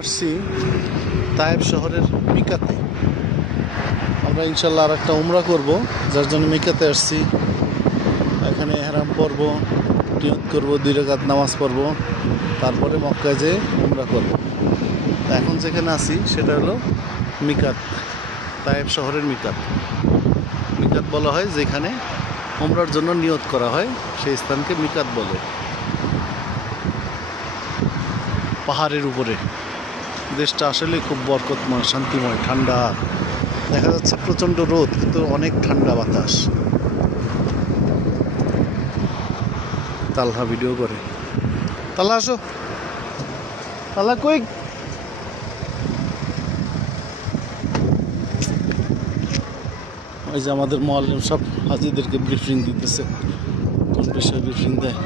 আসছি তায়েব শহরের মিকাতে। আমরা ইনশাল্লাহ আর একটা উমরা করব, যার জন্য মিকাতে আসছি। এখানে এহরাম পরব, নিয়ত করব, 2 রাকাত নামাজ পড়ব, তারপরে মক্কায় যেয়ে উমরা করব। এখন যেখানে আছি সেটা হলো মিকাত, তায়েব শহরের মিকাত। মিকাত বলা হয় যেখানে উমরার জন্য নিয়ত করা হয়, সেই স্থানকে মিকাত বলে। পাহাড়ের উপরে, দেশটা আসলে খুব বরকতময়, শান্তিময়, ঠান্ডা। দেখা যাচ্ছে প্রচণ্ড রোদ, কিন্তু অনেক ঠান্ডা বাতাস। তালহা ভিডিও করে। তালহা আসো, তালহা কই? ওই যে আমাদের মুআল্লিম সব হাজিদেরকে ব্রিফিং দিতেছে, কোন বিষয়ে ব্রিফিং দেয়।